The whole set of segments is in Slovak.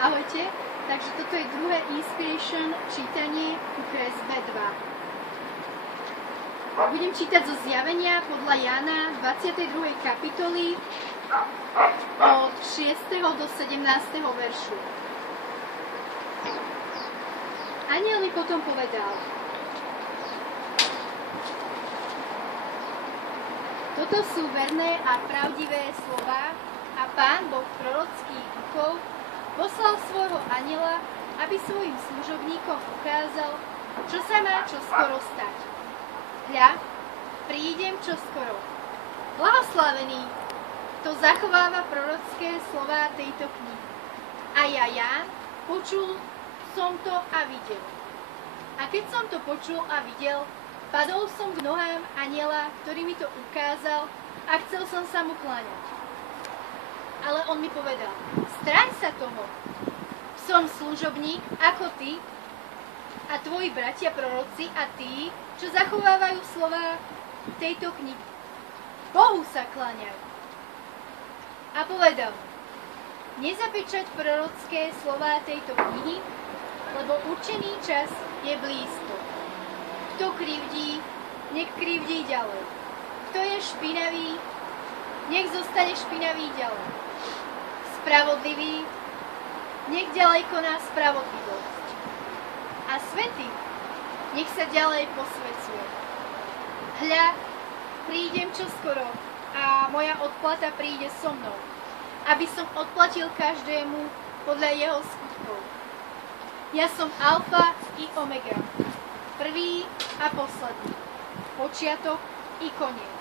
Ahojte, takže toto je druhé Inspiration čítanie ku kresbe 2. Budem čítať zo Zjavenia podľa Jána 22. kapitoly od 6. do 17. veršu. Anjel mi potom povedal: toto sú verné a pravdivé slová a Pán Boh prorockých duchov poslal svojho anjela, aby svojim služobníkom ukázal, čo sa má čoskoro stať. Hľa, prídem čoskoro. Blahoslavený, kto zachováva prorocké slová tejto knihy. A ja, Ján, počul som to a videl. A keď som to počul a videl, padol som k nohám anjela, ktorý mi to ukázal, a chcel som sa mu kláňať. Ale on mi povedal: stráň sa toho. Som služobník ako ty a tvoji bratia proroci a tí, čo zachovávajú slová tejto knihy. Bohu sa kláňajú. A povedal mu: nezapečať prorocké slová tejto knihy, lebo určený čas je blízko. Kto krivdí, nech krivdí ďalej. Kto je špinavý, nech zostane špinavý ďalej. Spravodlivý, nech ďalej koná spravodlivosť. A svätý, nech sa ďalej posvecuje. Hľa, prídem čoskoro a moja odplata príde so mnou, aby som odplatil každému podľa jeho skutkov. Ja som alfa i omega, prvý a posledný, počiatok i koniec.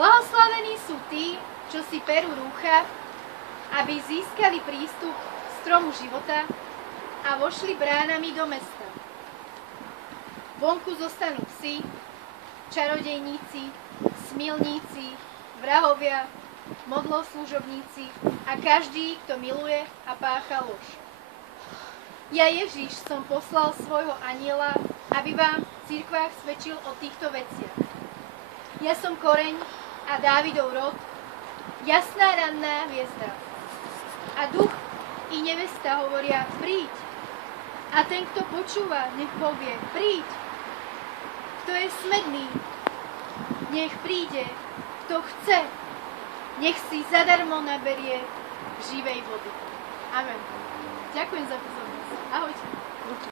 Blahoslavení sú tí, čo si perú rúcha, aby získali prístup k stromu života a vošli bránami do mesta. Vonku zostanú psi, čarodejníci, smilníci, vrahovia, modloslužobníci a každý, kto miluje a pácha lož. Ja, Ježiš, som poslal svojho anjela, aby vám v cirkvách svedčil o týchto veciach. Ja som koreň a Dávidov rod, jasná ranná hviezda. A duch i nevesta hovoria: príď. A ten, kto počúva, nech povie: príď. Kto je smedný, nech príde. Kto chce, nech si zadarmo naberie živej vody. Amen. Ďakujem za pozornosť. Ahojte.